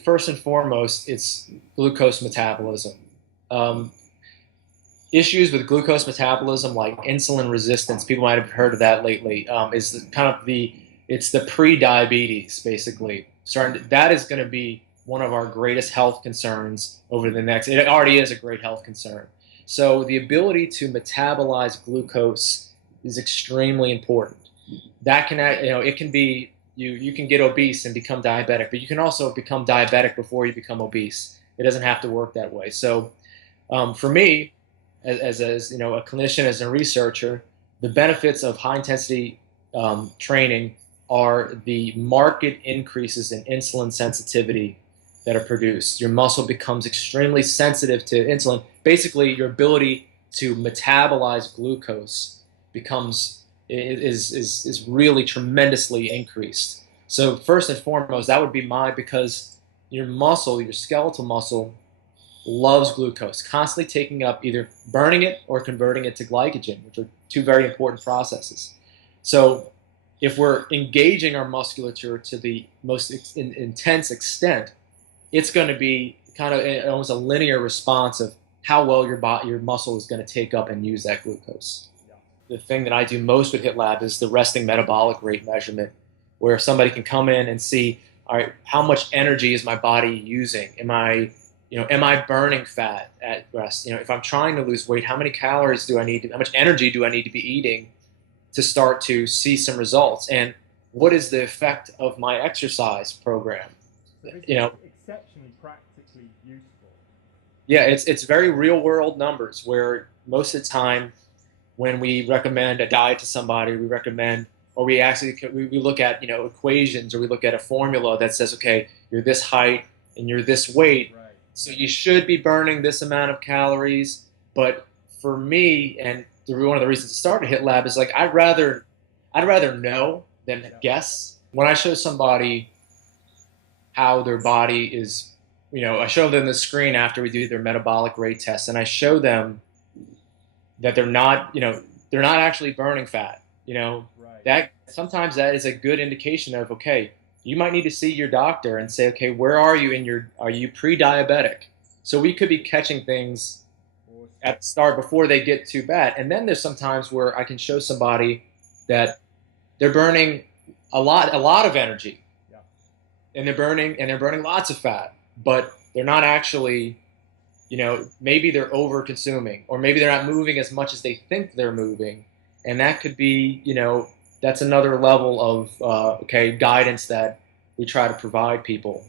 First and foremost, it's glucose metabolism. Um, Issues with glucose metabolism, like insulin resistance, people might have heard of that lately, is kind of it's the pre-diabetes, basically. That is going to be one of our greatest health concerns over the next, it already is a great health concern. So the ability to metabolize glucose is extremely important. That can, it can be, you can get obese and become diabetic, but you can also become diabetic before you become obese. It doesn't have to work that way. So for me, a clinician, as a researcher, the benefits of high intensity training are the marked increases in insulin sensitivity that are produced. Your muscle becomes extremely sensitive to insulin. Basically, your ability to metabolize glucose becomes is really tremendously increased. So first and foremost, that would be because your muscle, your skeletal muscle, loves glucose, constantly taking up, either burning it or converting it to glycogen, which are two very important processes. So if we're engaging our musculature to the most intense extent, it's going to be kind of almost a linear response of how well your muscle is going to take up and use that glucose. The thing that I do most with HitLab is the resting metabolic rate measurement, where somebody can come in and see, all right, how much energy is my body using? Am I burning fat at rest? If I'm trying to lose weight, how many calories do I need? How much energy do I need to be eating to start to see some results? And what is the effect of my exercise program? You know, exceptionally practically useful. Yeah, it's very real world numbers, where most of the time when we recommend a diet to somebody, we recommend, or we actually we look at equations, or we look at a formula that says, okay, you're this height and you're this weight, Right. so you should be burning this amount of calories. But for me, and one of the reasons to start a HIT lab is, like, I'd rather know than guess. When I show somebody how their body is, I show them the screen after we do their metabolic rate test, and I show them that they're not actually burning fat. Right. That sometimes that is a good indication of, okay, you might need to see your doctor and say, okay, where are you are you pre-diabetic? So we could be catching things Awesome. at the start before they get too bad. And then there's sometimes where I can show somebody that they're burning a lot of energy, Yeah. and they're burning lots of fat, but they're not actually, maybe they're over consuming, or maybe they're not moving as much as they think they're moving. And that could be, that's another level of, okay, guidance that we try to provide people.